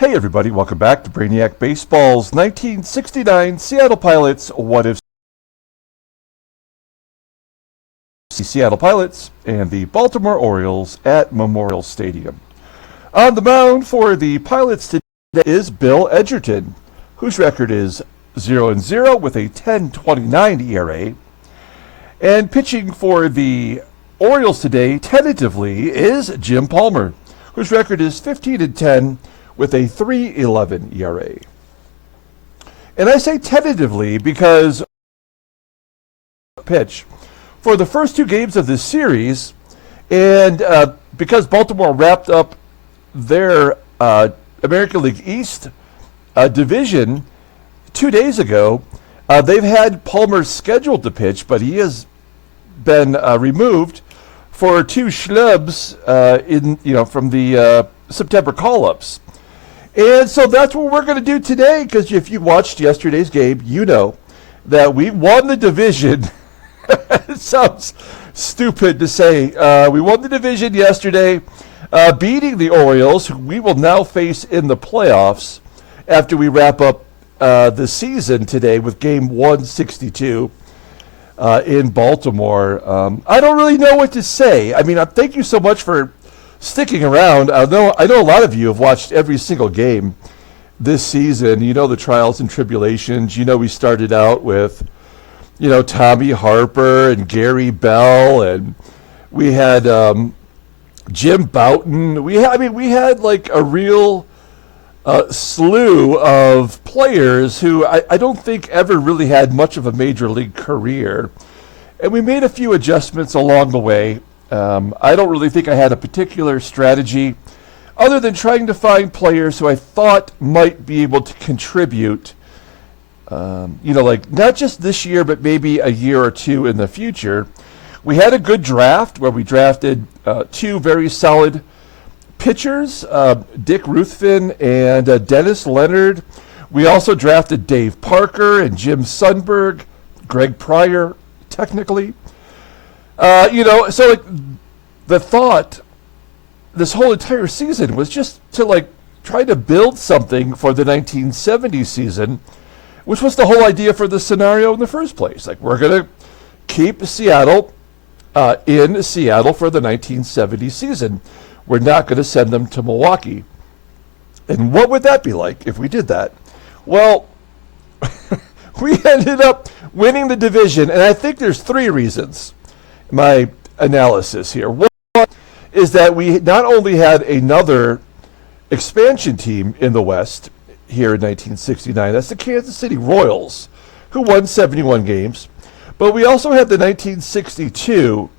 Hey everybody, welcome back to Brainiac Baseball's 1969 Seattle Pilots What If Seattle Pilots and the Baltimore Orioles at Memorial Stadium. On the mound for the Pilots today is Bill Edgerton, whose record is 0-0 with a 10.29 ERA. And pitching for the Orioles today, tentatively, is Jim Palmer, whose record is 15-10 with a 3.11 ERA. And I say tentatively because pitch for the first two games of this series, and because Baltimore wrapped up their American League East division 2 days ago, they've had Palmer scheduled to pitch, but he has been removed for two schlubs from the September call-ups. And so that's what we're going to do today, because if you watched yesterday's game, you know that we won the division. It sounds stupid to say. We won the division yesterday, beating the Orioles, who we will now face in the playoffs after we wrap up the season today with game 162 in Baltimore. I don't really know what to say. I mean, thank you so much for sticking around. I know a lot of you have watched every single game this season. You know the trials and tribulations. You know we started out with, Tommie Harper and Gary Bell, and we had Jim Bouton. We had like a real slew of players who I don't think ever really had much of a major league career, and we made a few adjustments along the way. I don't really think I had a particular strategy other than trying to find players who I thought might be able to contribute, like not just this year, but maybe a year or two in the future. We had a good draft where we drafted two very solid pitchers, Dick Ruthven and Dennis Leonard. We also drafted Dave Parker and Jim Sundberg, Greg Pryor, technically. So the thought this whole entire season was just to try to build something for the 1970 season, which was the whole idea for the scenario in the first place. We're going to keep Seattle in Seattle for the 1970 season. We're not going to send them to Milwaukee. And what would that be like if we did that? Well, we ended up winning the division, and I think there's three reasons. My analysis here. One is that we not only had another expansion team in the West here in 1969, that's the Kansas City Royals, who won 71 games, but we also had the 1962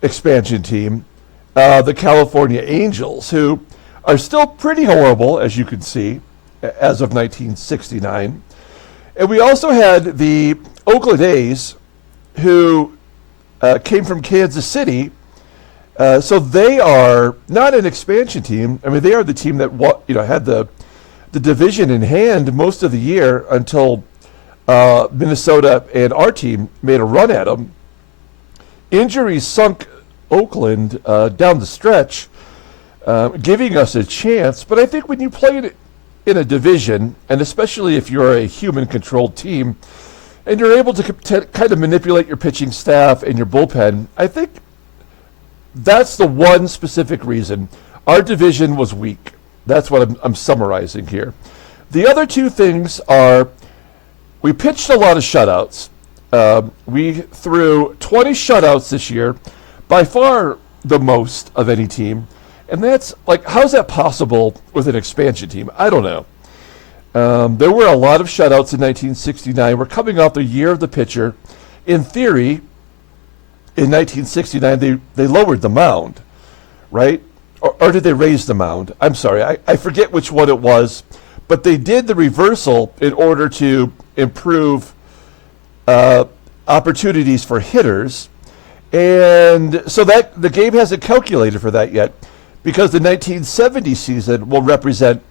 expansion team, the California Angels, who are still pretty horrible, as you can see, as of 1969. And we also had the Oakland A's, who came from Kansas City, so they are not an expansion team. I mean, they are the team that had the division in hand most of the year until Minnesota and our team made a run at them. Injuries sunk Oakland down the stretch, giving us a chance. But I think when you play in a division, and especially if you're a human-controlled team, and you're able to kind of manipulate your pitching staff and your bullpen, I think that's the one specific reason. Our division was weak. That's what I'm summarizing here. The other two things are we pitched a lot of shutouts. We threw 20 shutouts this year, by far the most of any team. And that's how's that possible with an expansion team? I don't know. There were a lot of shutouts in 1969. We're coming off the year of the pitcher. In theory, in 1969, they lowered the mound, right? Or did they raise the mound? I'm sorry, I forget which one it was. But they did the reversal in order to improve opportunities for hitters. And so that the game hasn't calculated for that yet, because the 1970 season will represent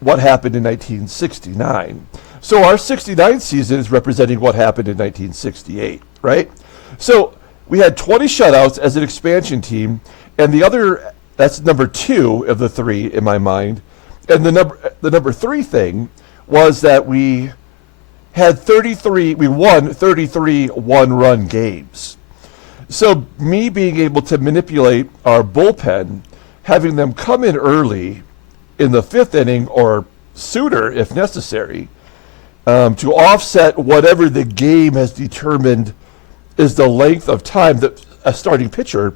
what happened in 1969. So our 69 season is representing what happened in 1968, right? So we had 20 shutouts as an expansion team, and the other, that's number two of the three in my mind. And the number 3 thing was that we won 33 one-run games. So me being able to manipulate our bullpen, having them come in early in the 5th inning or sooner if necessary, to offset whatever the game has determined is the length of time that a starting pitcher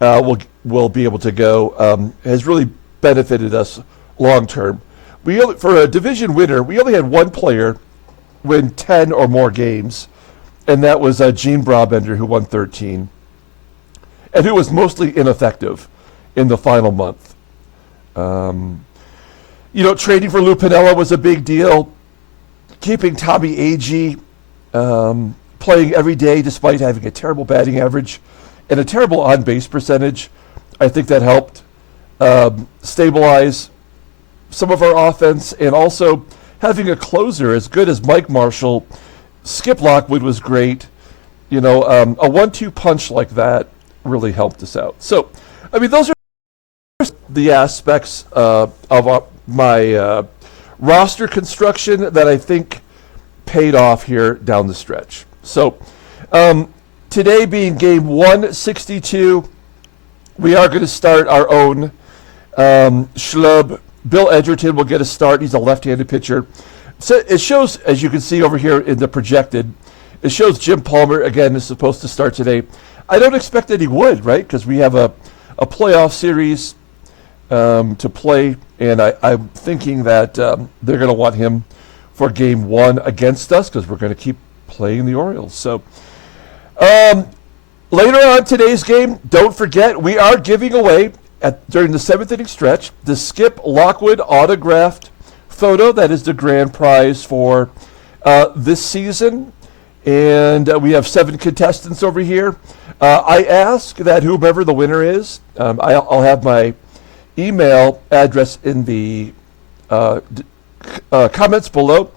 will be able to go, has really benefited us long term. For a division winner, we only had one player win 10 or more games, and that was Gene Brabender, who won 13, and who was mostly ineffective in the final month. Trading for Lou Piniella was a big deal. Keeping Tommie AGEE playing every day despite having a terrible batting average and a terrible on-base percentage, I think that helped stabilize some of our offense, and also having a closer as good as Mike Marshall. Skip Lockwood was great. A 1-2 punch like that really helped us out. So, those are the aspects of my roster construction that I think paid off here down the stretch. So, today being game 162, we are going to start our own schlub. Bill Edgerton will get a start. He's a left-handed pitcher. So it shows, as you can see over here in the projected, it shows Jim Palmer, again, is supposed to start today. I don't expect that he would, right? Because we have a playoff series to play, and I'm thinking that they're going to want him for game 1 against us, because we're going to keep playing the Orioles. So later on today's game, don't forget, we are giving away during the 7th inning stretch the Skip Lockwood autographed photo. That is the grand prize for this season, and we have 7 contestants over here. I ask that whomever the winner is, I'll have my email address in the comments below.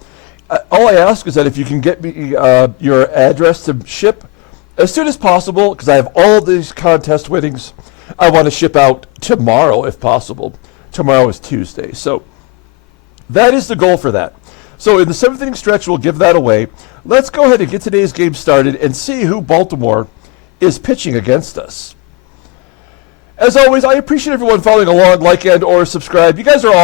All I ask is that if you can get me your address to ship as soon as possible, because I have all these contest winnings I want to ship out tomorrow if possible. Tomorrow is Tuesday. So that is the goal for that. So in the 7th inning stretch, we'll give that away. Let's go ahead and get today's game started and see who Baltimore is pitching against us. As always, I appreciate everyone following along, like and or subscribe. You guys are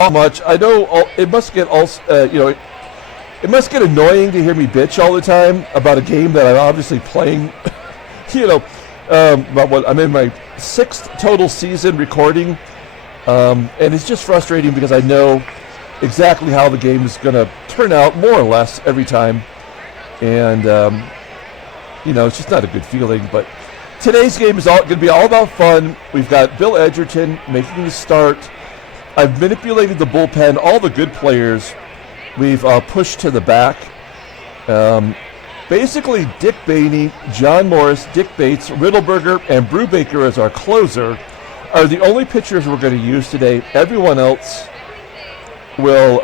all much. I know it must get it must get annoying to hear me bitch all the time about a game that I'm obviously playing. I'm in my 6th total season recording, and it's just frustrating because I know exactly how the game is going to turn out, more or less, every time, and it's just not a good feeling. But today's game is going to be all about fun. We've got Bill Edgerton making the start. I've manipulated the bullpen, all the good players we've pushed to the back. Basically, Dick Bainey, John Morris, Dick Bates, Riddleberger, and Brubaker as our closer are the only pitchers we're going to use today. Everyone else will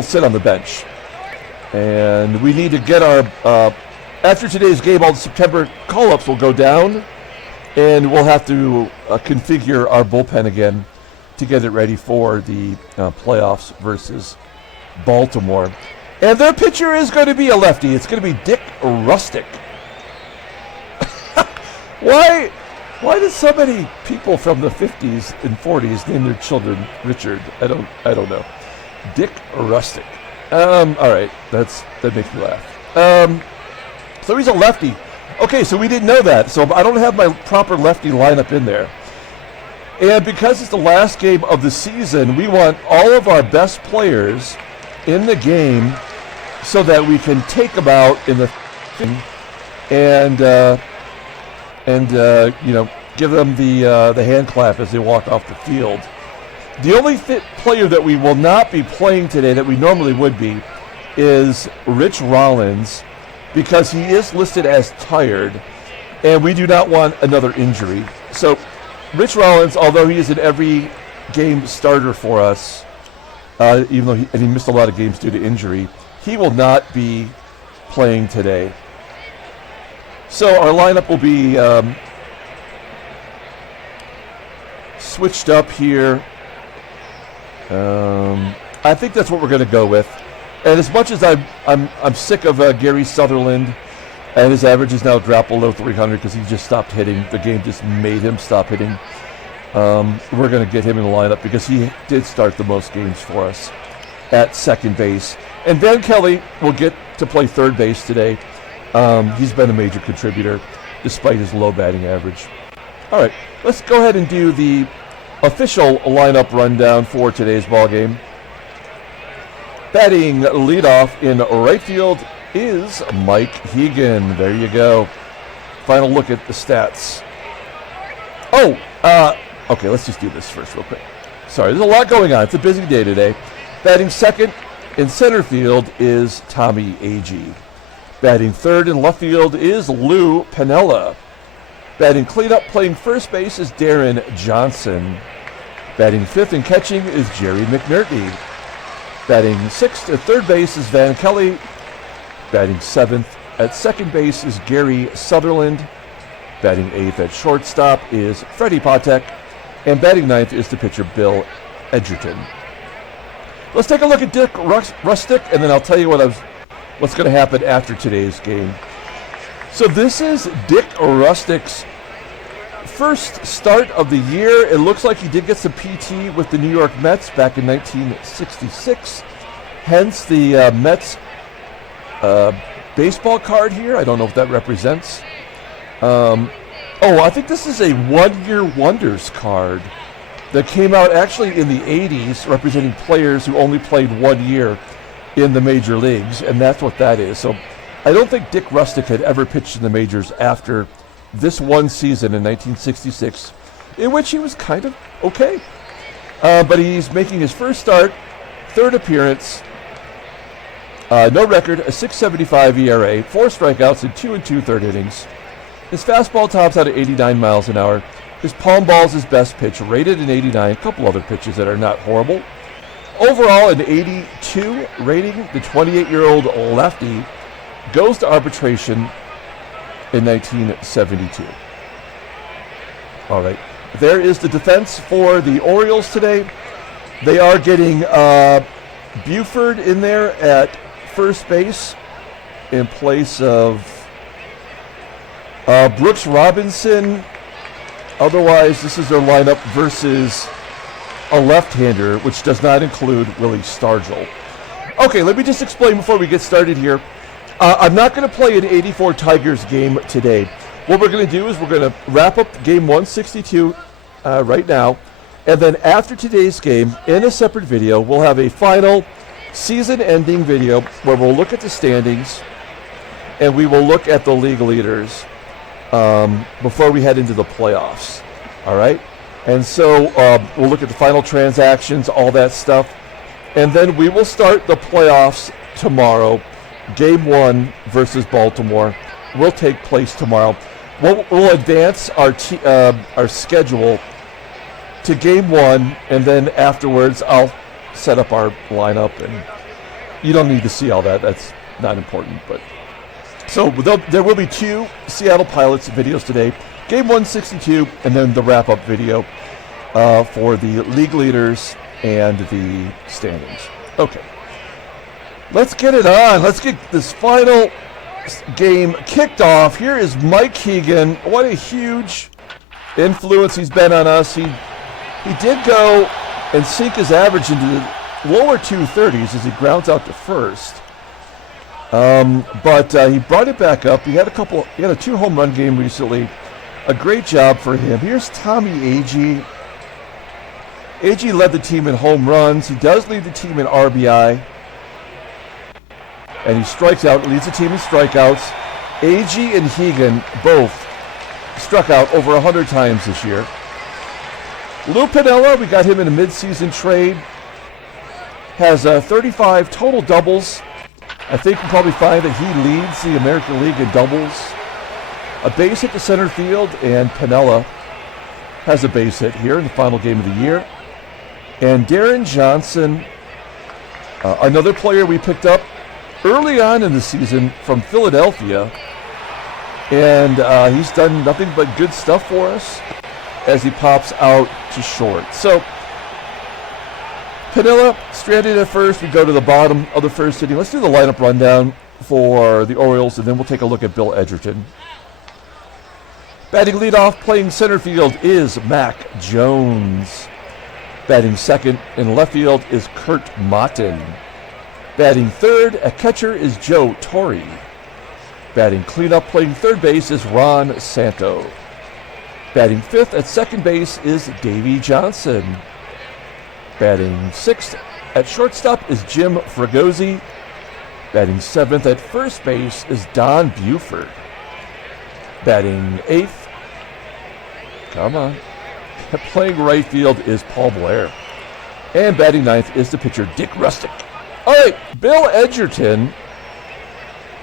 sit on the bench. And we need to get our, after today's game, all the September call-ups will go down, and we'll have to configure our bullpen again to get it ready for the playoffs versus Baltimore. And their pitcher is going to be a lefty. It's going to be Dick Rusteck. Why did so many people from the 50s and 40s name their children Richard? I don't know. Dick Rusteck. All right, that makes me laugh. So he's a lefty. Okay, so we didn't know that. So I don't have my proper lefty lineup in there. And because it's the last game of the season, we want all of our best players in the game so that we can take them out in the and give them the hand clap as they walk off the field. The only player that we will not be playing today that we normally would be is Rich Rollins, because he is listed as tired, and we do not want another injury. So Rich Rollins, although he is an every game starter for us, even though he missed a lot of games due to injury, he will not be playing today. So our lineup will be switched up here. I think that's what we're going to go with. And as much as I'm sick of Gary Sutherland, and his average is now dropped below 300 because he just stopped hitting. The game just made him stop hitting. We're going to get him in the lineup because he did start the most games for us at second base. And Van Kelly will get to play third base today. He's been a major contributor despite his low batting average. All right, let's go ahead and do the official lineup rundown for today's ball game. Batting leadoff in right field is Mike Hegan. There you go. Final look at the stats. Okay, let's just do this first real quick. Sorry, there's a lot going on. It's a busy day today. Batting second in center field is Tommie AGEE. Batting third in left field is Lou Piniella. Batting cleanup playing first base is Deron Johnson. Batting fifth and catching is Jerry McNERNEY. Batting sixth at third base is Van Kelly. Batting seventh at second base is Gary Sutherland. Batting eighth at shortstop is Freddie PATEK. And batting ninth is the pitcher Bill Edgerton. Let's take a look at Dick Rusteck, and then I'll tell you what's going to happen after today's game. So this is Dick Rusteck's first start of the year. It looks like he did get some PT with the New York Mets back in 1966. Hence the Mets baseball card here. I don't know if that represents. I think this is a one-year wonders card that came out actually in the 80s, representing players who only played 1 year in the major leagues, and that's what that is. So I don't think Dick Rusteck had ever pitched in the majors after this one season in 1966, in which he was kind of okay. But he's making his first start, third appearance, no record, a 6.75 ERA, 4 strikeouts in 2 2/3 innings. His fastball tops out at 89 miles an hour. His palm ball's his best pitch, rated an 89. A couple other pitches that are not horrible. Overall, an 82 rating. The 28-year-old lefty goes to arbitration in 1972. All right. There is the defense for the Orioles today. They are getting BUFORD in there at first base in place of Brooks Robinson. Otherwise, this is their lineup versus a left-hander, which does not include Willie Stargell. Okay, let me just explain before we get started here. I'm not going to play an 84 Tigers game today. What we're going to do is we're going to wrap up game 162 right now, and then after today's game, in a separate video, we'll have a final season-ending video where we'll look at the standings and we will look at the league leaders before we head into the playoffs. All right? And so we'll look at the final transactions, all that stuff, and then we will start the playoffs tomorrow. Game 1 versus Baltimore will take place tomorrow. We'll advance our schedule to Game 1, and then afterwards I'll set up our lineup, and you don't need to see all that. That's not important. But so there will be 2 Seattle Pilots videos today, Game 162, and then the wrap-up video for the league leaders and the standings. Okay. Let's get it on. Let's get this final game kicked off. Here is Mike Hegan. What a huge influence he's been on us. He did go and sink his average into the lower 230s as he grounds out to first. But he brought it back up. He had a 2 home run game recently. A great job for him. Here's Tommie AGEE. AGEE led the team in home runs. He does lead the team in RBI. And he strikes out, leads the team in strikeouts. AGEE and Hegan both struck out over 100 times this year. Lou Piniella, we got him in a midseason trade. Has 35 total doubles. I think you'll probably find that he leads the American League in doubles. A base hit to center field, and Piniella has a base hit here in the final game of the year. And Deron Johnson, another player we picked up early on in the season from Philadelphia, and he's done nothing but good stuff for us. as he pops out to short. So Piniella stranded at first. We go to the bottom of the first inning. Let's do the lineup rundown for the Orioles, and then we'll take a look at Bill Edgerton. Batting leadoff, playing center field, is Mack Jones. Batting second in left field is Curt MOTTON. Batting third at catcher is Joe Torre. Batting cleanup, playing third base, is Ron Santo. Batting fifth at second base is Davey Johnson. Batting sixth at shortstop is Jim Fregosi. Batting seventh at first base is Don Buford. Batting eighth, come on, playing right field is Paul Blair. And batting ninth is the pitcher Dick Rusteck. All right, Bill Edgerton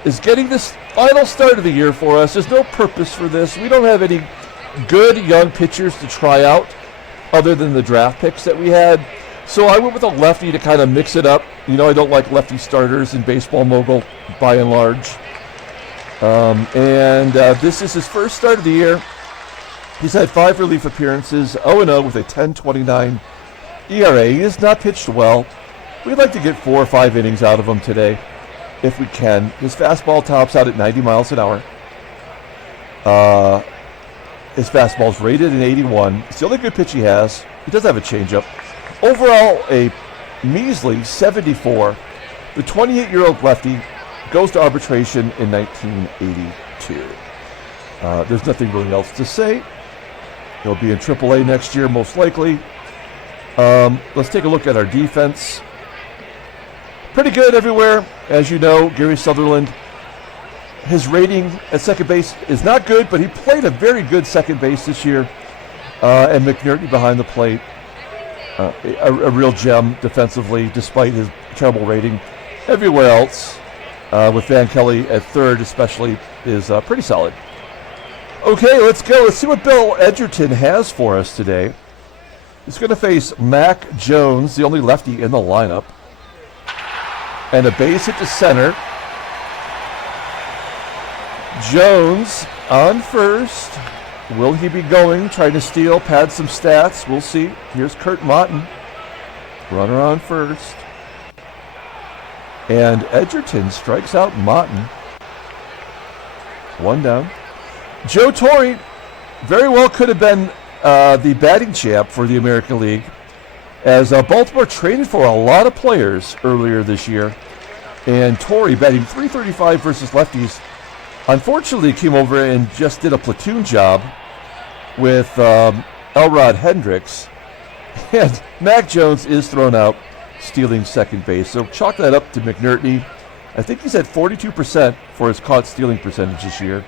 is getting this final start of the year for us. There's no purpose for this. We don't have any good young pitchers to try out other than the draft picks that we had. So I went with a lefty to kind of mix it up. You know, I don't like lefty starters in Baseball Mogul by and large. This is his first start of the year. He's had 5 relief appearances, 0-0 with a 10.29 ERA. He has not pitched well. We'd like to get 4 or 5 innings out of him today, if we can. His fastball tops out at 90 miles an hour. His fastball's rated at 81. It's the only good pitch he has. He does have a changeup. Overall, a measly 74. The 28-year-old lefty goes to arbitration in 1982. There's nothing really else to say. He'll be in AAA next year, most likely. Let's take a look at our defense. Pretty good everywhere. As you know, Gary Sutherland, his rating at second base is not good, but he played a very good second base this year. And McNERNEY behind the plate, a real gem defensively, despite his terrible rating. Everywhere else, with Van Kelly at third especially, is pretty solid. Okay, let's go. Let's see what Bill Edgerton has for us today. He's going to face Mack Jones, the only lefty in the lineup. And a base hit to center. Jones on first. Will he be going, trying to steal, pad some stats? We'll see. Here's Curt MOTTON. Runner on first. And Edgerton strikes out MOTTON. 1 down. Joe Torre very well could have been the batting champ for the American League, as Baltimore traded for a lot of players earlier this year. And Torre, batting .335 versus lefties, unfortunately came over and just did a platoon job with Elrod Hendricks. And Mack Jones is thrown out, stealing second base. So chalk that up to McNERNEY. I think he's at 42% for his caught stealing percentage this year,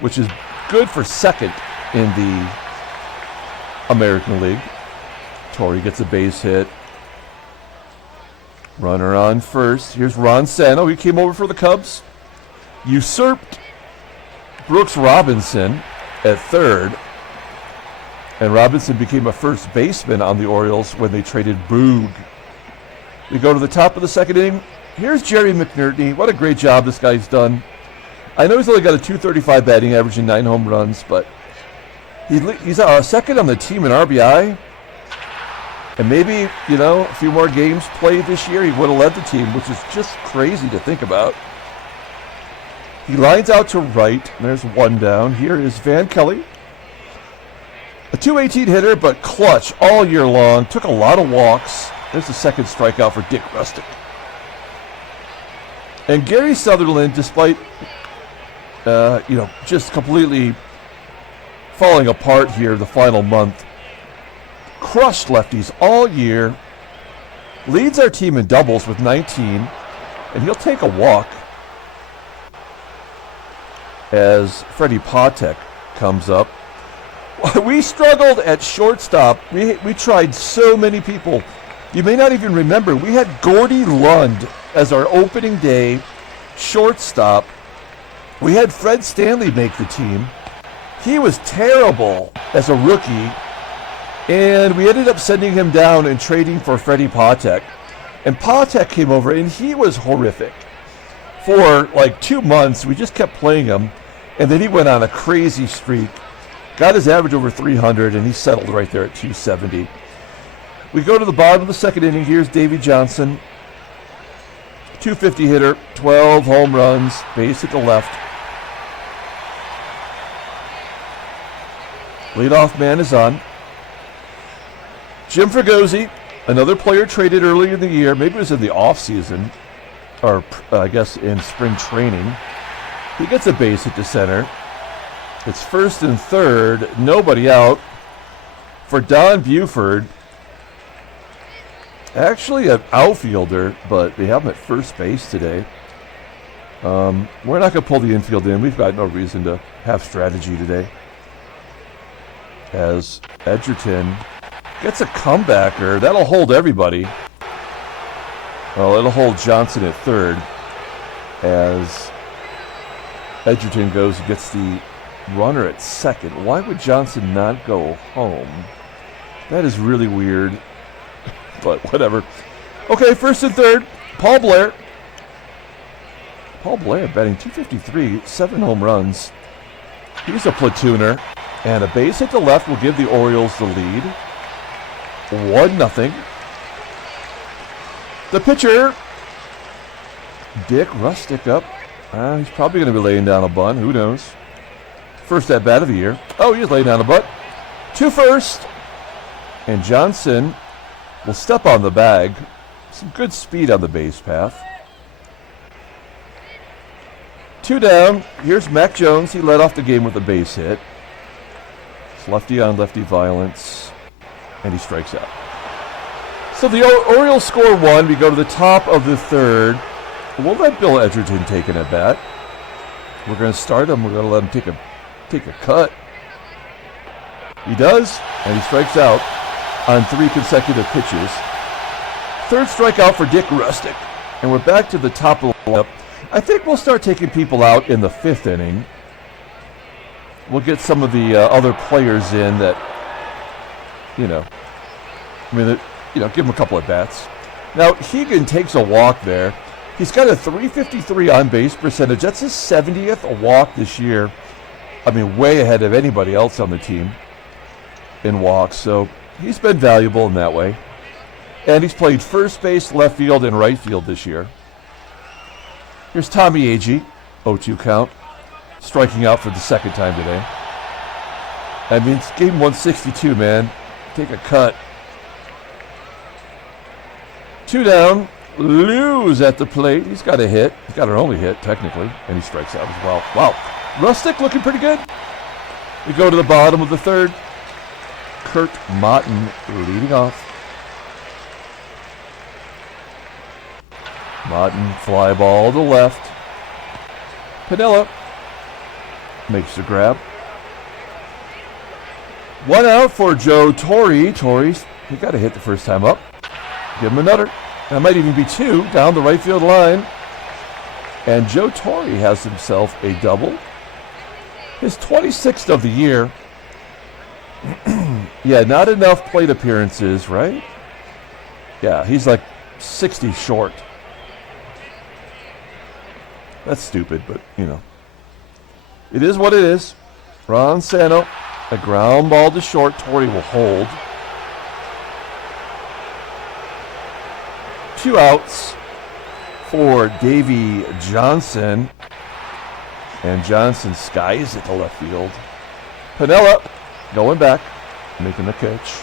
which is good for second in the American League. Torre gets a base hit. Runner on first. Here's Ron Santo. He came over for the Cubs. Usurped Brooks Robinson at third. And Robinson became a first baseman on the Orioles when they traded Boog. We go to the top of the second inning. Here's Jerry McNERNEY. What a great job this guy's done. I know he's only got a .235 batting average and 9 home runs, but he's second on the team in RBI. And maybe, you know, a few more games played this year, he would have led the team, which is just crazy to think about. He lines out to right. There's 1 down. Here is Van Kelly. A .218 hitter, but clutch all year long. Took a lot of walks. There's the second strikeout for Dick Rusteck. And Gary Sutherland, despite, just completely falling apart here the final month, crushed lefties all year, leads our team in doubles with 19, and he'll take a walk as Freddie PATEK comes up. We struggled at shortstop. We tried so many people. You may not even remember, we had Gordy Lund as our opening day shortstop. We had Fred Stanley make the team. He was terrible as a rookie. And we ended up sending him down and trading for Freddie PATEK. And PATEK came over, and he was horrific. For like 2 months, we just kept playing him. And then he went on a crazy streak. got his average over 300, and he settled right there at 270. We go to the bottom of the second inning. Here's Davey Johnson, 250 hitter, 12 home runs, base at the left. Leadoff man is on. Jim Fregosi, another player traded earlier in the year, maybe it was in the offseason, or I guess in spring training. He gets a base hit to center. It's first and third, nobody out for Don Buford. Actually an outfielder, but they have him at first base today. We're not going to pull the infield in. We've got no reason to have strategy today. As Edgerton gets a comebacker, that'll hold everybody. Well, it'll hold Johnson at third as Edgerton goes and gets the runner at second. Why would Johnson not go home? That is really weird, but whatever. Okay, first and third, Paul Blair. Paul Blair batting .253, 7 home runs. He's a platooner, and a base hit to left will give the Orioles the lead. 1-0. The pitcher, Dick Rusteck up. He's probably going to be laying down a bunt. Who knows? First at bat of the year. Oh, he's laying down a bunt. 2 first. And Johnson will step on the bag. Some good speed on the base path. 2 down. Here's Mack Jones. He led off the game with a base hit. It's lefty on lefty violence. And he strikes out. So the Orioles score 1. We go to the top of the third. We'll let Bill Edgerton take an at bat. We're going to start him. We're going to let him take a cut. He does, and he strikes out on 3 consecutive pitches. Third strikeout for Dick Rusteck, and we're back to the top of the lineup. I think we'll start taking people out in the 5th inning. We'll get some of the other players in that, give them a couple of bats. Now, HEGAN takes a walk there. He's got a .353 on-base percentage. That's his 70th walk this year. I mean, way ahead of anybody else on the team in walks. So he's been valuable in that way. And he's played first base, left field, and right field this year. Here's Tommie AGEE, 0-2 count, striking out for the second time today. I mean, it's game 162, man. Take a cut. 2 down. Lou's at the plate. He's got a hit. He's got an only hit, technically, and he strikes out as well. Wow. Rusteck looking pretty good. We go to the bottom of the third. Curt MOTTON leading off. MOTTON fly ball to left. Piniella makes the grab. 1 out for Joe Torre. Torre's, he got a hit the first time up. Give him another. That might even be 2 down the right field line. And Joe Torre has himself a double. His 26th of the year. Yeah, not enough plate appearances, right? Yeah, he's like 60 short. That's stupid, but, it is what it is. Ron Santo, a ground ball to short. Torre will hold. 2 outs for Davey Johnson. And Johnson skies at the left field. Piniella going back, making the catch.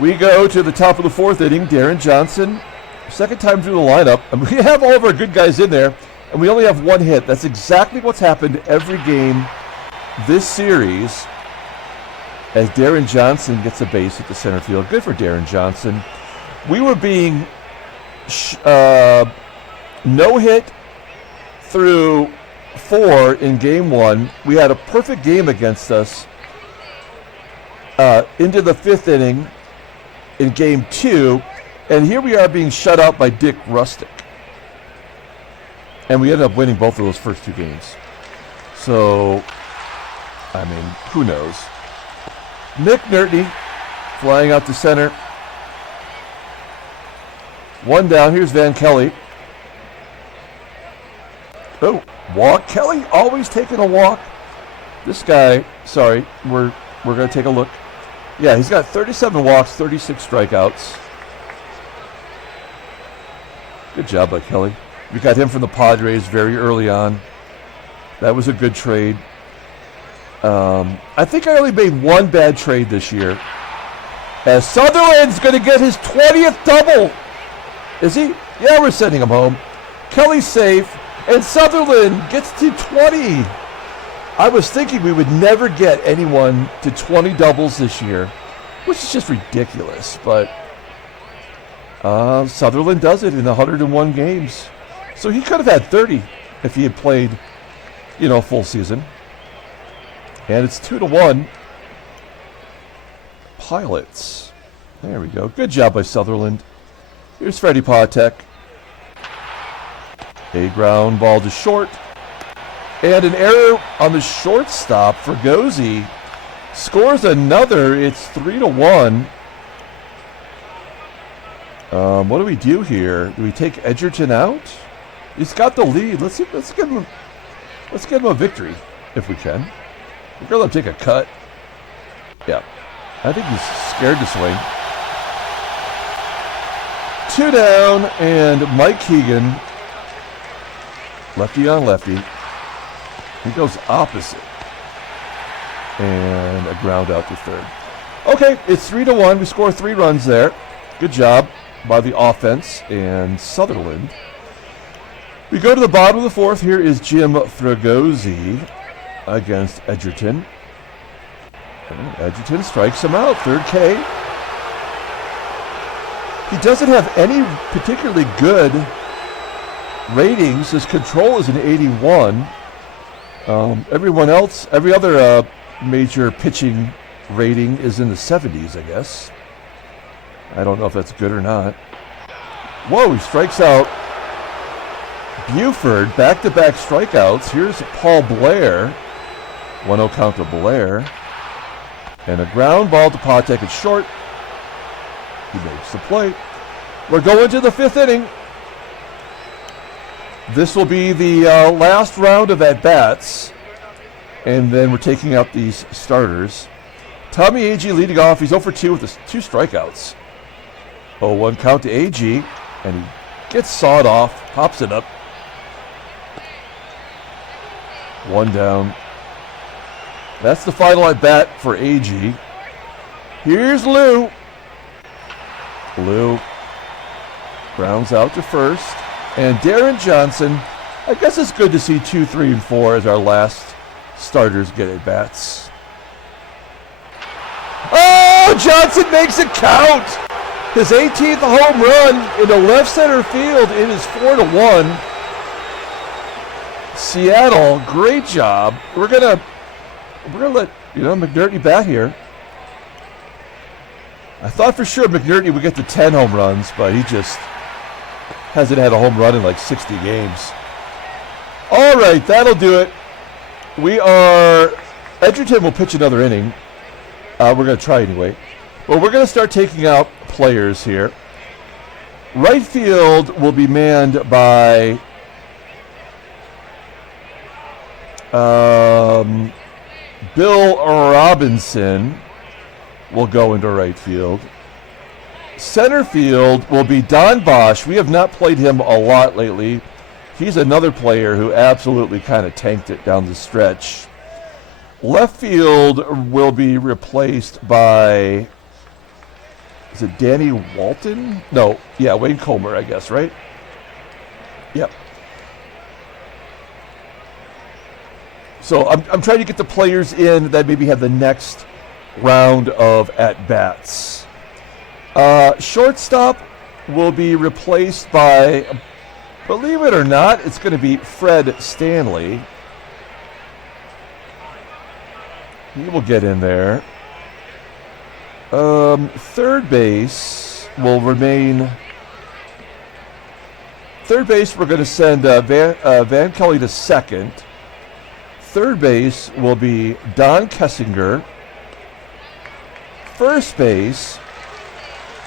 We go to the top of the 4th inning. Deron Johnson, second time through the lineup. And we have all of our good guys in there, and we only have 1 hit. That's exactly what's happened every game this series as Deron Johnson gets a base at the center field. Good for Deron Johnson. We were being no hit through 4 in game 1. We had a perfect game against us into the 5th inning in game 2, and here we are being shut out by Dick Rusteck. And we ended up winning both of those first 2 games. So, I mean, who knows? McNERNEY flying out to center. 1 down. Here's Van Kelly. Oh, walk. Kelly always taking a walk. This guy, sorry, we're going to take a look. Yeah, he's got 37 walks, 36 strikeouts. Good job by Kelly. We got him from the Padres very early on. That was a good trade. I think I only made one bad trade this year. As Sutherland's going to get his 20th double. Is he? Yeah, we're sending him home. Kelly's safe, and Sutherland gets to 20. I was thinking we would never get anyone to 20 doubles this year, which is just ridiculous, but Sutherland does it in 101 games. So he could have had 30 if he had played, full season. And it's 2-1. Pilots. There we go. Good job by Sutherland. Here's Freddie PATEK. A ground ball to short. And an error on the shortstop. FREGOSI scores another. It's 3-1. What do we do here? Do we take Edgerton out? He's got the lead. Let's give him a victory if we can. We're gonna let him take a cut. Yeah, I think he's scared to swing. 2 down, and Mike HEGAN, lefty on lefty. He goes opposite, and a ground out to third. Okay, it's 3-1. We score 3 runs there. Good job by the offense and Sutherland. We go to the bottom of the 4th. Here is Jim FREGOSI against Edgerton. And Edgerton strikes him out. 3rd K. He doesn't have any particularly good ratings. His control is an 81. Everyone else, every other major pitching rating is in the 70s, I guess. I don't know if that's good or not. Whoa, he strikes out BUFORD, back-to-back strikeouts. Here's Paul BLAIR. 1-0 count to BLAIR. And a ground ball to PATEK at short. He makes the play. We're going to the 5th inning. This will be the last round of at-bats. And then we're taking out these starters. Tommie AGEE leading off. He's 0 for 2 with 2 strikeouts. 0-1 count to AGEE. And he gets sawed off. Pops it up. 1 down. That's the final at bat for AGEE. Here's Lou. Lou grounds out to first. And Deron Johnson. I guess it's good to see 2, 3, and 4 as our last starters get at bats. Oh, Johnson makes it count. His 18th home run in the left center field. It is 4-1. Seattle, great job. We're gonna let McNERNEY bat here. I thought for sure McNERNEY would get to 10 home runs, but he just hasn't had a home run in like 60 games. All right, that'll do it. Edgerton will pitch another inning. We're going to try anyway. Well, we're going to start taking out players here. Right field will be manned by Bill Robinson will go into right field. Center field will be Don Bosch. We have not played him a lot lately. He's another player who absolutely kind of tanked it down the stretch. Left field will be replaced by, is it Danny Walton? No, yeah, Wayne Comer, I guess, right? Yep. So I'm trying to get the players in that maybe have the next round of at-bats. Shortstop will be replaced by, believe it or not, it's going to be Fred Stanley. He will get in there. Third base will remain. Third base, we're going to send Van Kelly to second. Third base will be Don Kessinger. First base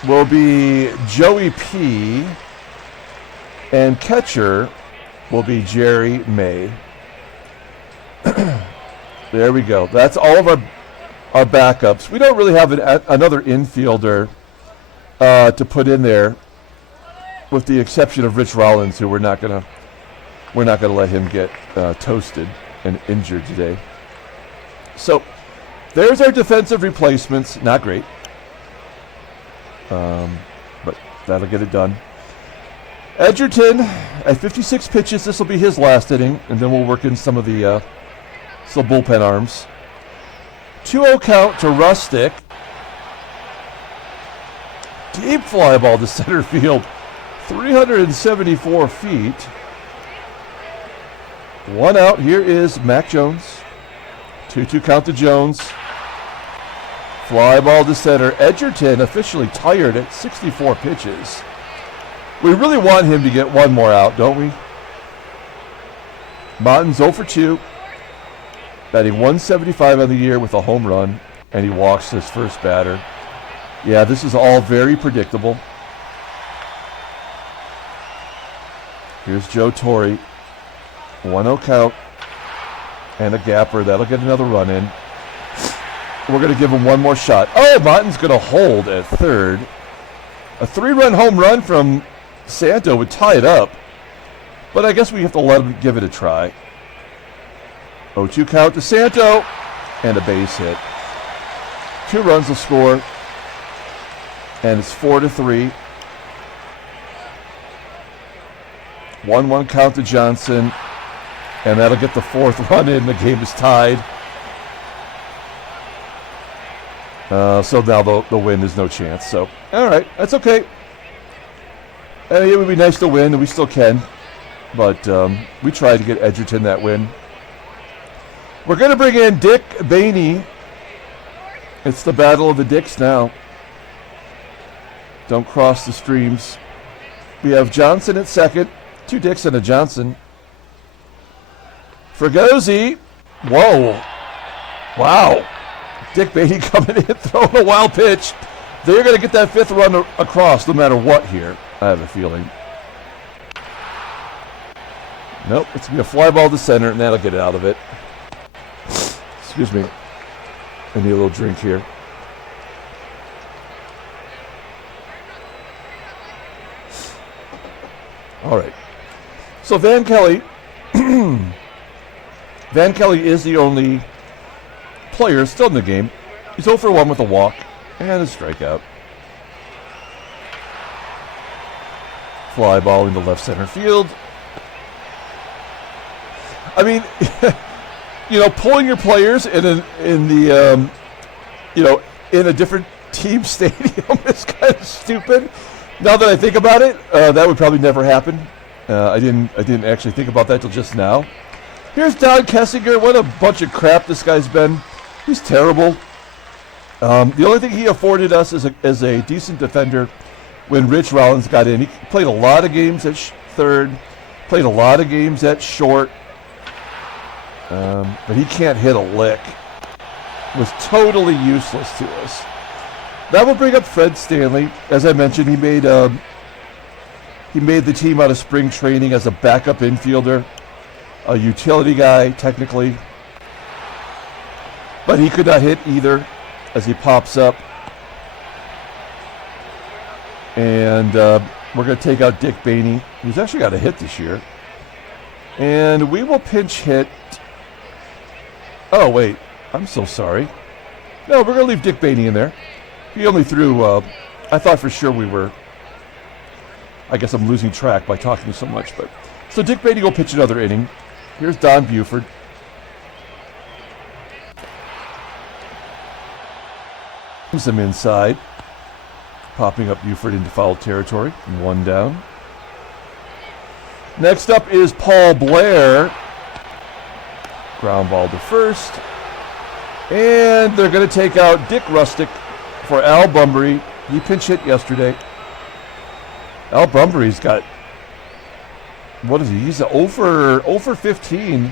will be Joey P. And catcher will be Jerry May. There we go. That's all of our backups. We don't really have another infielder to put in there, with the exception of Rich Rollins, who we're not gonna let him get toasted and injured today. So there's our defensive replacements. Not great, but that'll get it done. Edgerton at 56 pitches. This will be his last inning, and then we'll work in some of the bullpen arms. 2-0 count to Rusteck. Deep fly ball to center field. 374 feet. 1 out. Here is Mack Jones. 2-2 count to Jones. Fly ball to center. Edgerton officially tired at 64 pitches. We really want him to get one more out, don't we? Motton's 0 for 2. Batting 175 on the year with a home run, and he walks his first batter. Yeah, this is all very predictable. Here's Joe Torre. 1-0 count and a gapper. That'll get another run in. We're going to give him one more shot. Oh, Motton's going to hold at third. A 3-run home run from SANTO would tie it up, but I guess we have to let him give it a try. 0-2 count to SANTO and a base hit. 2 runs will score, and it's 4-3. 1-1 count to Johnson, and that'll get the 4th run in. The game is tied. So now the win is no chance. So, all right, that's okay. It would be nice to win, and we still can. But we tried to get Edgerton that win. We're going to bring in Dick Bainey. It's the battle of the Dicks now. Don't cross the streams. We have Johnson at second. 2 Dicks and a Johnson. Fregosi. Whoa. Wow. Dick Bainey coming in, throwing a wild pitch. They're going to get that 5th run across no matter what here, I have a feeling. Nope, it's going to be a fly ball to center, and that'll get it out of it. Excuse me. I need a little drink here. All right. So Van Kelly, Van Kelly is the only player still in the game. He's 0 for 1 with a walk and a strikeout. Fly ball into left center field. I mean, you know, pulling your players in the in a different team stadium is kind of stupid. Now that I think about it, that would probably never happen. I didn't actually think about that till just now. Here's Don Kessinger. What a bunch of crap this guy's been. He's terrible. The only thing he afforded us is a decent defender when Rich Rollins got in. He played a lot of games at third, played a lot of games at short, but he can't hit a lick. Was totally useless to us. That will bring up Fred Stanley. As I mentioned, he made the team out of spring training as a backup infielder, a utility guy technically, but he could not hit either as he pops up. And we're going to take out Dick Bainey, who's actually got a hit this year. And we will pinch hit. Oh, wait. I'm so sorry. No, we're going to leave Dick Bainey in there. He only threw, I thought for sure we were, I guess I'm losing track by talking so much. But so Dick Bainey will pitch another inning. Here's Don Buford. Comes him inside. Popping up Buford into foul territory. 1 down. Next up is Paul Blair. Ground ball to first. And they're going to take out Dick Rusteck for Al Bunbury. He pinch hit yesterday. Al Bunbury's got, what is he? He's 0 for 15.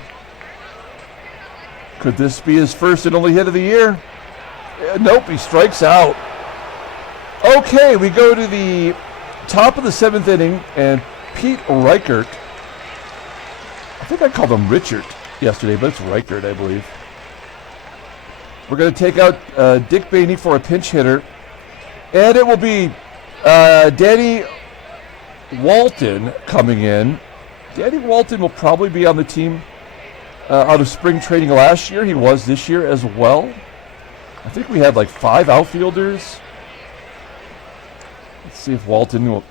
Could this be his first and only hit of the year? Nope, he strikes out. Okay, we go to the top of the 7th inning, and Pete Reichert, I think I called him Richard yesterday, but it's Reichert, I believe. We're going to take out Dick Bainey for a pinch hitter. And it will be Danny Walton coming in. Danny Walton will probably be on the team out of spring training last year. He was this year as well. I think we had like 5 outfielders. Let's see if Walton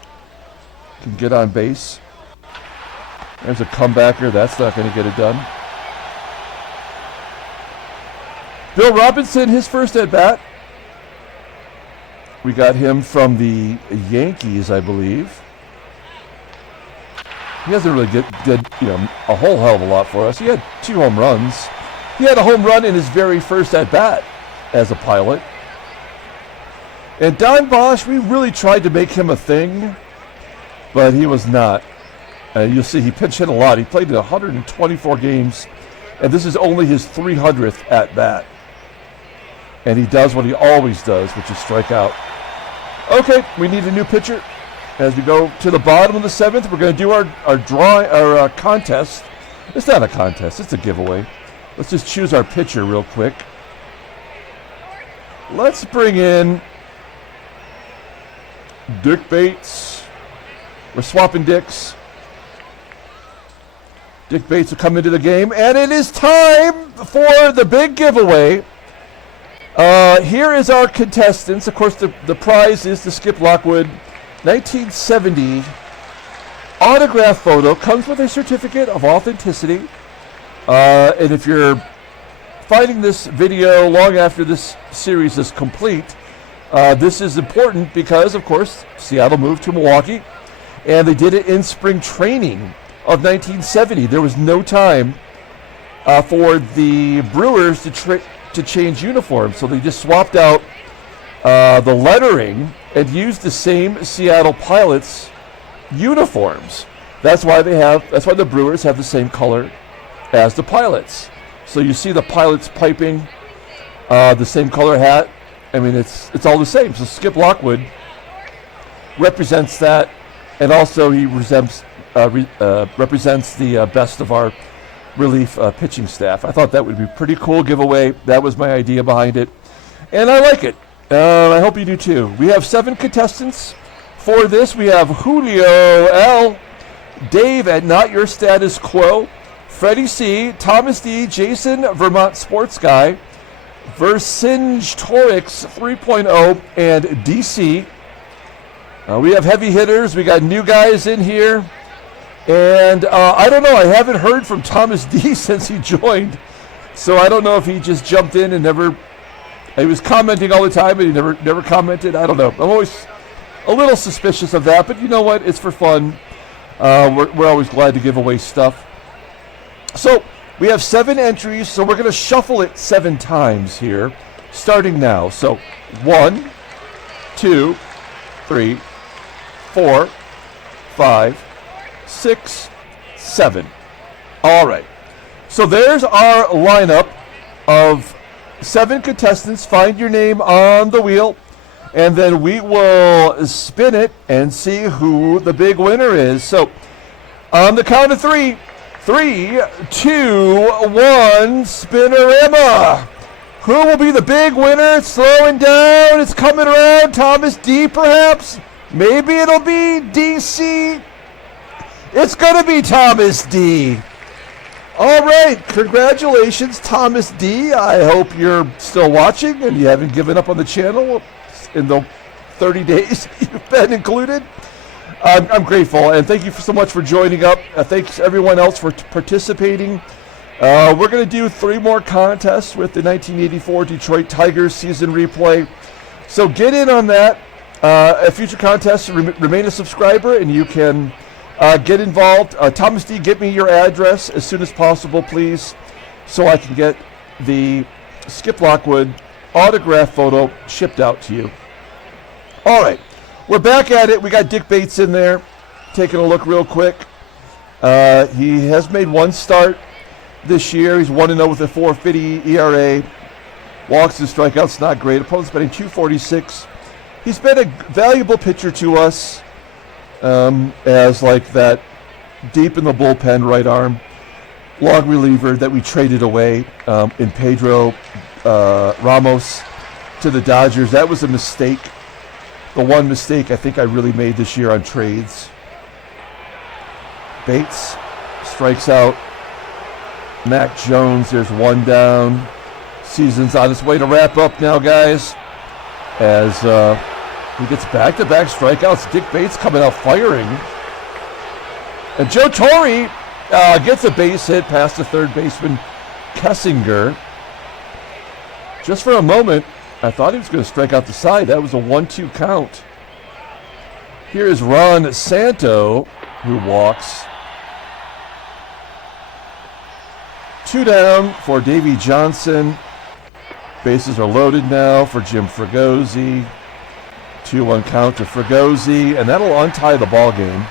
can get on base. There's a comebacker. That's not going to get it done. Bill Robinson, his first at-bat. We got him from the Yankees, I believe. He hasn't really did a whole hell of a lot for us. He had 2 home runs. He had a home run in his very first at-bat as a Pilot. And Don Bosch, we really tried to make him a thing, but he was not. You'll see he pinch hit a lot. He played in 124 games, and this is only his 300th at-bat. And he does what he always does, which is strike out. Okay, we need a new pitcher. As we go to the bottom of the 7th, we're going to do our contest. It's not a contest, it's a giveaway. Let's just choose our pitcher real quick. Let's bring in Dick Bates. We're swapping Dicks. Dick Bates will come into the game, and it is time for the big giveaway. Here is our contestants. Of course, the prize is the Skip Lockwood 1970 autograph photo. Comes with a certificate of authenticity. And if you're finding this video long after this series is complete, this is important because, of course, Seattle moved to Milwaukee, and they did it in spring training of 1970. There was no time for the Brewers to change uniforms, so they just swapped out the lettering and used the same Seattle Pilots uniforms. That's why the Brewers have the same color as the Pilots. So you see the Pilots piping, the same color hat. I mean, it's all the same. So Skip Lockwood represents that, and also he represents the best of our relief pitching staff. I thought that would be a pretty cool giveaway. That was my idea behind it, and I like it. I hope you do too. We have 7 contestants for this. We have Julio L, Dave at Not Your Status Quo, Freddie C, Thomas D, Jason Vermont Sports Guy, Vercingetorix 3.0, and DC. We have heavy hitters. We got new guys in here. And I don't know. I haven't heard from Thomas D since he joined. So I don't know if he just jumped in and never... He was commenting all the time, but he never commented. I don't know. I'm always a little suspicious of that. But you know what? It's for fun. We're always glad to give away stuff. So we have 7 entries. So we're going to shuffle it 7 times here, starting now. So 1, 2, 3, 4, 5, 6, 7. All right. So there's our lineup of 7 contestants. Find your name on the wheel, and then we will spin it and see who the big winner is. So on the count of 3, 3, 2, 1, Spinorama. Who will be the big winner? It's slowing down. It's coming around. Thomas D, perhaps? Maybe it'll be DC. It's going to be Thomas D. All right. Congratulations, Thomas D. I hope you're still watching and you haven't given up on the channel in the 30 days you've been included. I'm grateful, and thank you so much for joining up. Thanks everyone else for participating. We're going to do 3 more contests with the 1984 Detroit Tigers season replay. So get in on that. Future contests, remain a subscriber, and you can get involved. Thomas D, get me your address as soon as possible, please, so I can get the Skip Lockwood autograph photo shipped out to you. All right. We're back at it. We got Dick Bates in there, taking a look real quick. He has made 1 start this year. He's 1-0 with a 4.50 ERA. Walks and strikeouts, not great. Opponent's batting .246. He's been a valuable pitcher to us as like that deep in the bullpen right arm long reliever that we traded away in Pedro Ramos to the Dodgers. That was a mistake. The one mistake I think I really made this year on trades. Bates strikes out Mac Jones. There's one down. Season's on its way to wrap up now, guys. As he gets back-to-back strikeouts. Dick Bates coming out firing. And Joe Torre gets a base hit past the third baseman Kessinger. Just for a moment, I thought he was going to strike out the side. That was a 1-2 count. Here is Ron Santo, who walks. 2 down for Davey Johnson. Bases are loaded now for Jim Fregosi. 2-1 count to Fregosi, and that'll untie the ball game,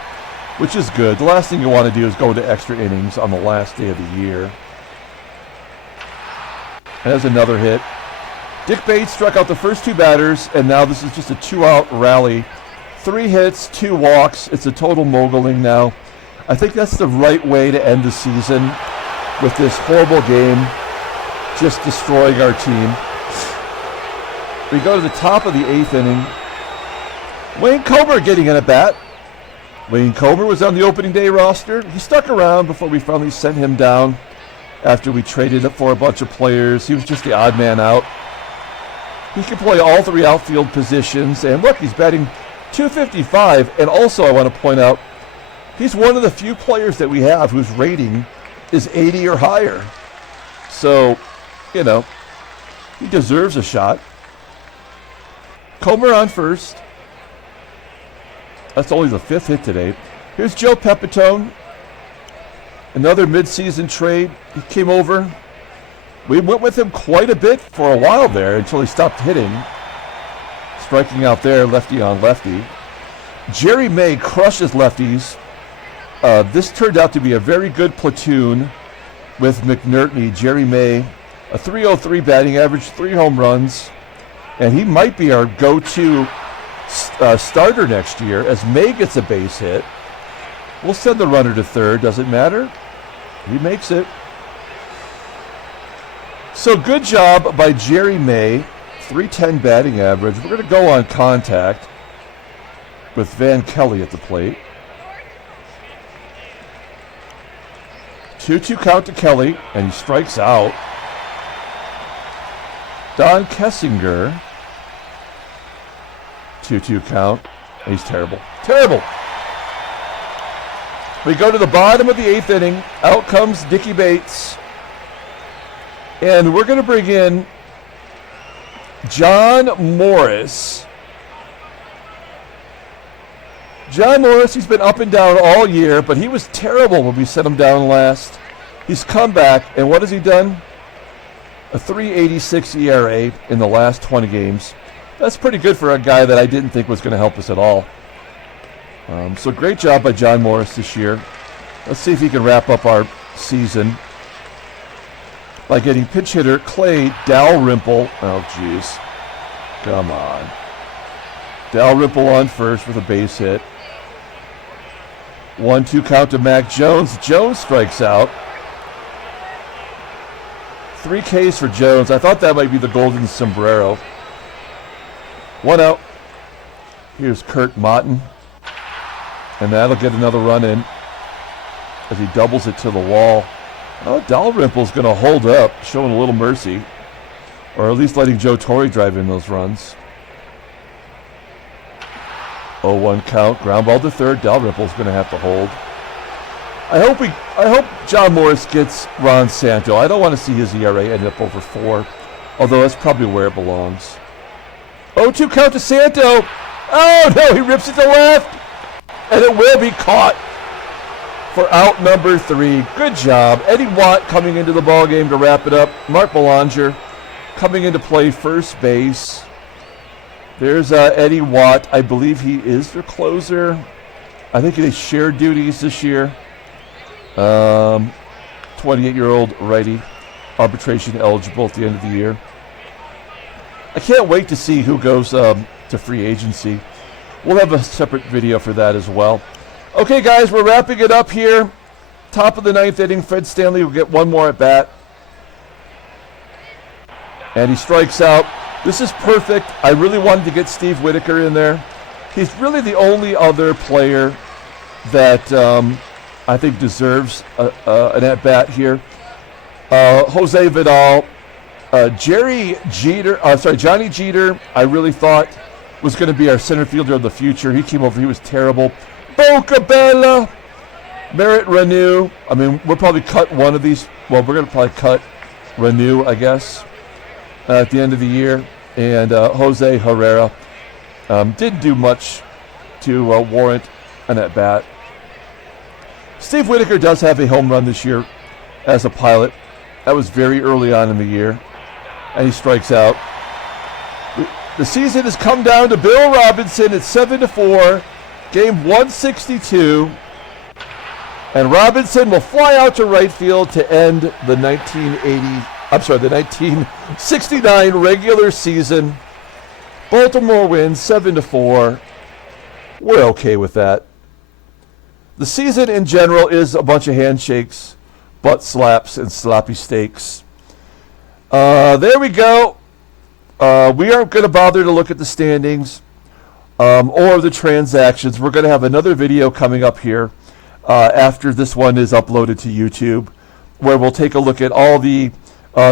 which is good. The last thing you want to do is go into extra innings on the last day of the year. There's another hit. Dick Bates struck out the first 2 batters, and now this is just a 2-out rally. 3 hits, 2 walks. It's a total moguling now. I think that's the right way to end the season with this horrible game just destroying our team. We go to the top of the 8th inning. Wayne Comer getting in at bat. Wayne Comer was on the opening day roster. He stuck around before we finally sent him down after we traded it for a bunch of players. He was just the odd man out. He can play all 3 outfield positions. And look, he's batting .255. And also I want to point out, he's one of the few players that we have whose rating is 80 or higher. So, you know, he deserves a shot. Comer on first. That's only the 5th hit today. Here's Joe Pepitone. Another midseason trade. He came over. We went with him quite a bit for a while there until he stopped hitting. Striking out there, lefty on lefty. Jerry May crushes lefties. This turned out to be a very good platoon with McNERNEY. Jerry May, a .303 batting average, 3 home runs. And he might be our go-to starter next year as May gets a base hit. We'll send the runner to third. Doesn't matter. He makes it. So good job by Jerry May. .310 batting average. We're going to go on contact with Van Kelly at the plate. 2-2 count to Kelly, and he strikes out. Don Kessinger. 2-2 count. And he's terrible. Terrible. We go to the bottom of the 8th inning. Out comes Dickie Bates. And we're going to bring in John Morris. John Morris, he's been up and down all year, but he was terrible when we sent him down last. He's come back, and what has he done? A .386 ERA in the last 20 games. That's pretty good for a guy that I didn't think was going to help us at all. So great job by John Morris this year. Let's see if he can wrap up our season by getting pinch hitter Clay Dalrymple. Oh, jeez. Come on. Dalrymple on first with a base hit. 1-2 count to Mac Jones. Jones strikes out. 3 Ks for Jones. I thought that might be the golden sombrero. 1 out. Here's Curt Motton. And that'll get another run in as he doubles it to the wall. Oh, Dalrymple's going to hold up, showing a little mercy. Or at least letting Joe Torre drive in those runs. 0-1 count, ground ball to third. Dalrymple's going to have to hold. I hope John Morris gets Ron Santo. I don't want to see his ERA end up over 4, although that's probably where it belongs. 0-2 count to Santo. Oh no, he rips it to left, and it will be caught for out number 3. Good job, Eddie Watt coming into the ball game to wrap it up. Mark Belanger coming into play first base. There's Eddie Watt. I believe he is their closer. I think they share duties this year. 28-year-old righty, arbitration eligible at the end of the year. I can't wait to see who goes to free agency. We'll have a separate video for that as well. Okay, guys, we're wrapping it up here. Top of the 9th inning. Fred Stanley will get one more at bat. and he strikes out. This is perfect. I really wanted to get Steve Whitaker in there. He's really the only other player that I think deserves an at-bat here. Jose Vidal, Johnny Jeter, I really thought was going to be our center fielder of the future. He came over, he was terrible. Boca Bella, Merritt Renew. I mean, we'll probably cut one of these. Well, we're going to probably cut Renew, I guess, at the end of the year. And Jose Herrera didn't do much to warrant an at-bat. Steve Whitaker does have a home run this year as a pilot. That was very early on in the year, and he strikes out. The season has come down to Bill Robinson at 7-4, game 162, and Robinson will fly out to right field to end the 1969 regular season. Baltimore wins 7-4. We're okay with that. The season in general is a bunch of handshakes, butt slaps, and sloppy steaks. There we go. We aren't going to bother to look at the standings or the transactions. We're going to have another video coming up here after this one is uploaded to YouTube, where we'll take a look at all the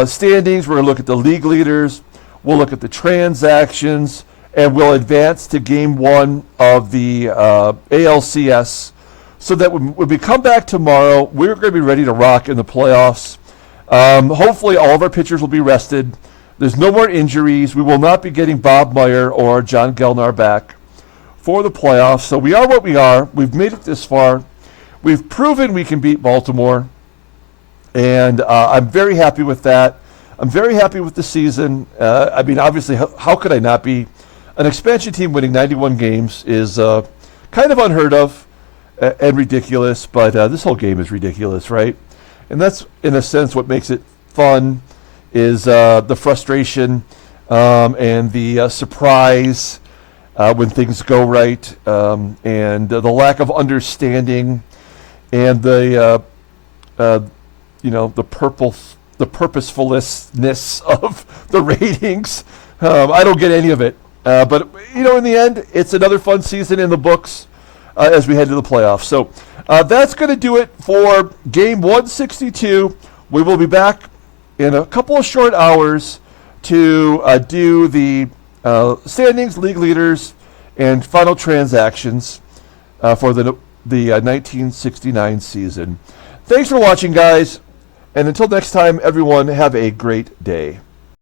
standings. We're going to look at the league leaders. We'll look at the transactions, and we'll advance to Game 1 of the ALCS, so that when we come back tomorrow, we're going to be ready to rock in the playoffs. Hopefully all of our pitchers will be rested. There's no more injuries. We will not be getting Bob Meyer or John Gelnar back for the playoffs. So we are what we are. We've made it this far. We've proven we can beat Baltimore. And I'm very happy with that. I'm very happy with the season. I mean, obviously, how could I not be? An expansion team winning 91 games is kind of unheard of and ridiculous, but this whole game is ridiculous, right? And that's, in a sense, what makes it fun, is the frustration and the surprise when things go right, and the lack of understanding, and the purposefulness of the ratings. I don't get any of it, but in the end, it's another fun season in the books as we head to the playoffs. So that's going to do it for Game 162. We will be back in a couple of short hours to do the standings, league leaders, and final transactions for the 1969 season. Thanks for watching, guys, and until next time, everyone, have a great day.